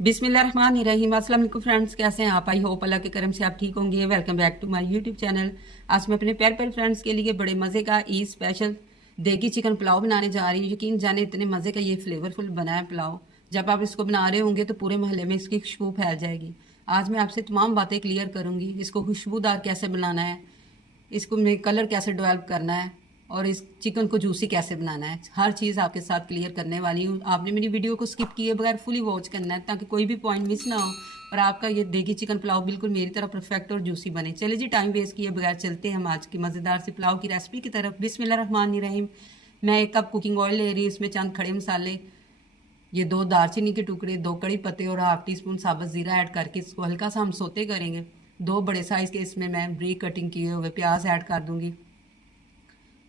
बिस्मिल्लाहिर्रहमानिर्रहीम। अस्सलाम वालेकुम फ्रेंड्स, कैसे हैं आप? आई होप अल्लाह के करम से आप ठीक होंगे। Welcome back to my YouTube channel. आज मैं अपने प्यारे प्यारे फ्रेंड्स के लिए बड़े मज़े का ईद स्पेशल देगी चिकन पुलाव बनाने जा रही हूँ। यकीन जाने इतने मज़े का ये फ्लेवरफुल बना है पुलाव। जब आप इसको बना रहे होंगे तो पूरे मोहल्ले में इसकी खुशबू फैल जाएगी। आज मैं आपसे तमाम बातें क्लियर करूँगी। इसको खुशबूदार कैसे बनाना है, इसको में कलर कैसे डेवलप करना है और इस चिकन को जूसी कैसे बनाना है, हर चीज़ आपके साथ क्लियर करने वाली हूँ। आपने मेरी वीडियो को स्किप किए बगैर फुली वॉच करना है ताकि कोई भी पॉइंट मिस ना हो और आपका ये देगी चिकन पुलाव बिल्कुल मेरी तरह परफेक्ट और जूसी बने। चलिए जी, टाइम वेस्ट किए बगैर चलते हैं हम आज की मज़ेदार सी पुलाव की रेसिपी की तरफ। बिस्मिल्लाहिर्रहमानिर्रहीम। मैं 1 कप कुकिंग ऑयल ले रही हूँ। इसमें चंद खड़े मसाले, ये 2 दालचीनी के टुकड़े, 2 कड़ी पत्ते और हाफ टी स्पून साबुत ज़ीरा ऐड करके इसको हल्का सा हम सोते करेंगे। 2 बड़े साइज़ के इसमें मैं ब्रीक कटिंग किए हुए प्याज ऐड कर दूंगी।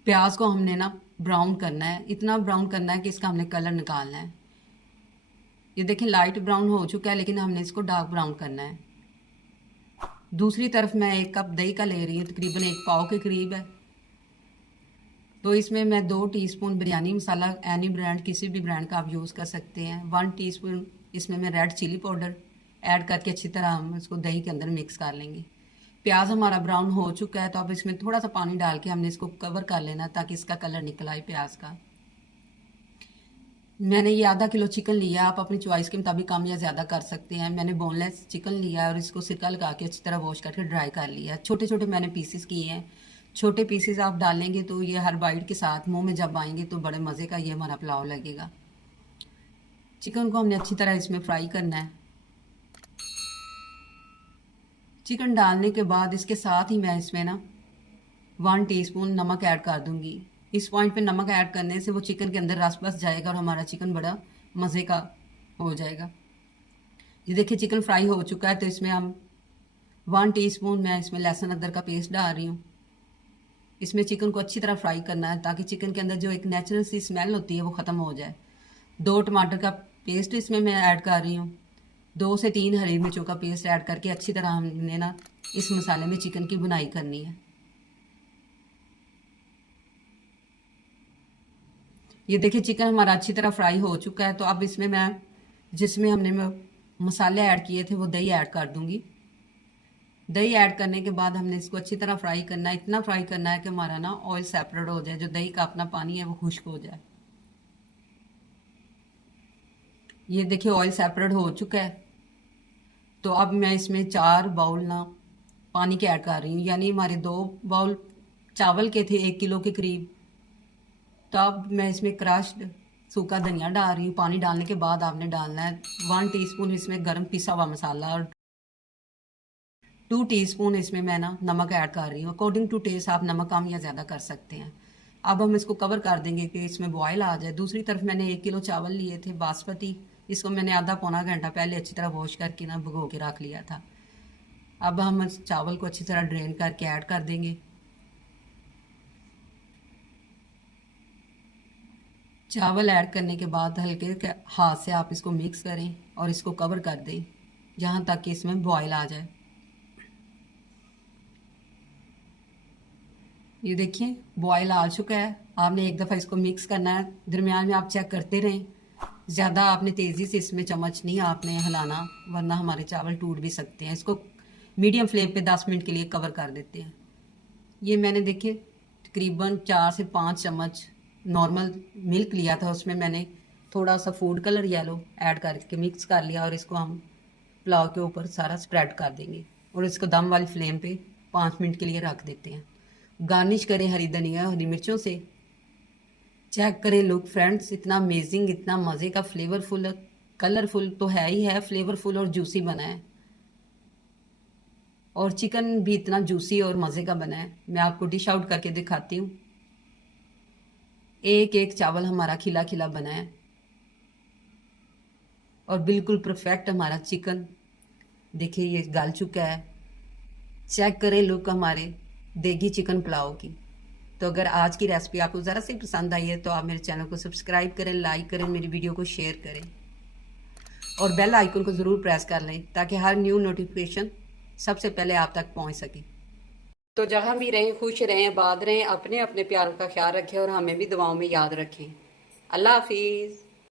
प्याज को हमने ना ब्राउन करना है, इतना ब्राउन करना है कि इसका हमने कलर निकालना है। ये देखिए लाइट ब्राउन हो चुका है, लेकिन हमने इसको डार्क ब्राउन करना है। दूसरी तरफ मैं 1 कप दही का ले रही हूँ, तकरीबन 1 पाव के करीब है। तो इसमें मैं 2 टीस्पून बिरयानी मसाला, एनी ब्रांड, किसी भी ब्रांड का आप यूज़ कर सकते हैं। 1 टीस्पून इसमें मैं रेड चिली पाउडर ऐड करके अच्छी तरह हम इसको दही के अंदर मिक्स कर लेंगे। प्याज हमारा ब्राउन हो चुका है, तो अब इसमें थोड़ा सा पानी डाल के हमने इसको कवर कर लेना ताकि इसका कलर निकल आए प्याज का। मैंने ये आधा किलो चिकन लिया, आप अपनी चॉइस के मुताबिक कम या ज़्यादा कर सकते हैं। मैंने बोनलेस चिकन लिया और इसको सिरका लगा के अच्छी तरह वॉश करके ड्राई कर लिया। छोटे छोटे मैंने पीसेस किए हैं। छोटे पीसेस आप डालेंगे तो ये हर बाइट के साथ मुंह में जब आएंगे तो बड़े मज़े का ये हमारा पुलाव लगेगा। चिकन को हमने अच्छी तरह इसमें फ्राई करना है। चिकन डालने के बाद इसके साथ ही मैं इसमें ना 1 टीस्पून नमक ऐड कर दूंगी। इस पॉइंट पे नमक ऐड करने से वो चिकन के अंदर रस बस जाएगा और हमारा चिकन बड़ा मज़े का हो जाएगा। ये देखिए चिकन फ्राई हो चुका है, तो इसमें हम 1 टीस्पून मैं इसमें लहसुन अदरक का पेस्ट डाल रही हूँ। इसमें चिकन को अच्छी तरह फ्राई करना है ताकि चिकन के अंदर जो एक नेचुरल सी स्मेल होती है वो ख़त्म हो जाए। 2 टमाटर का पेस्ट इसमें मैं ऐड कर रही हूँ। 2 से 3 हरी मिर्चों का पेस्ट ऐड करके अच्छी तरह हमने ना इस मसाले में चिकन की बुनाई करनी है। ये देखिए चिकन हमारा अच्छी तरह फ्राई हो चुका है, तो अब इसमें मैं जिसमें हमने मसाले ऐड किए थे वो दही ऐड कर दूंगी। दही ऐड करने के बाद हमने इसको अच्छी तरह फ्राई करना है। इतना फ्राई करना है कि हमारा ना ऑयल सेपरेट हो जाए, जो दही का अपना पानी है वो खुश्क हो जाए। ये देखिए ऑयल सेपरेट हो चुका है, तो अब मैं इसमें 4 बाउल ना पानी के ऐड कर रही हूँ। यानी हमारे 2 बाउल चावल के थे 1 किलो के करीब। तो अब मैं इसमें क्रश्ड सूखा धनिया डाल रही हूँ। पानी डालने के बाद आपने डालना है 1 टीस्पून इसमें गरम पिसा हुआ मसाला और 2 टीस्पून इसमें मैं ना नमक ऐड कर रही हूँ। अकॉर्डिंग टू टेस्ट आप नमक कम या ज़्यादा कर सकते हैं। अब हम इसको कवर कर देंगे कि इसमें बॉयल आ जाए। दूसरी तरफ मैंने 1 किलो चावल लिए थे बासमती। इसको मैंने आधा पौना घंटा पहले अच्छी तरह वॉश करके ना भिगो के रख लिया था। अब हम इस चावल को अच्छी तरह ड्रेन करके ऐड कर देंगे। चावल ऐड करने के बाद हल्के हाथ से आप इसको मिक्स करें और इसको कवर कर दें जहाँ तक कि इसमें बॉयल आ जाए। ये देखिए बॉयल आ चुका है। आपने एक दफ़ा इसको मिक्स करना है, दरमियान में आप चेक करते रहें। ज़्यादा आपने तेज़ी से इसमें चम्मच नहीं आपने हिलाना, वरना हमारे चावल टूट भी सकते हैं। इसको मीडियम फ्लेम पे 10 मिनट के लिए कवर कर देते हैं। ये मैंने देखिए तकरीबन 4 से 5 चम्मच नॉर्मल मिल्क लिया था, उसमें मैंने थोड़ा सा फूड कलर येलो ऐड करके मिक्स कर लिया और इसको हम पुलाव के ऊपर सारा स्प्रेड कर देंगे और इसको दम वाली फ्लेम पे 5 मिनट के लिए रख देते हैं। गार्निश करें हरी धनिया हरी मिर्चों से। चेक करें लुक फ्रेंड्स, इतना अमेजिंग, इतना मज़े का, फ्लेवरफुल, कलरफुल तो है ही है, फ्लेवरफुल और जूसी बना है और चिकन भी इतना जूसी और मज़े का बना है। मैं आपको डिश आउट करके दिखाती हूँ। एक एक चावल हमारा खिला खिला बना है और बिल्कुल परफेक्ट हमारा चिकन देखिए ये गल चुका है। चेक करें लुक हमारे देगी चिकन पुलाव की। तो अगर आज की रेसिपी आपको ज़रा सी पसंद आई है तो आप मेरे चैनल को सब्सक्राइब करें, लाइक करें, मेरी वीडियो को शेयर करें और बेल आइकन को ज़रूर प्रेस कर लें ताकि हर न्यू नोटिफिकेशन सबसे पहले आप तक पहुंच सके। तो जहाँ भी रहें खुश रहें, आबाद रहें, अपने अपने प्यारों का ख्याल रखें और हमें भी दुआओं में याद रखें। अल्लाह हाफिज़।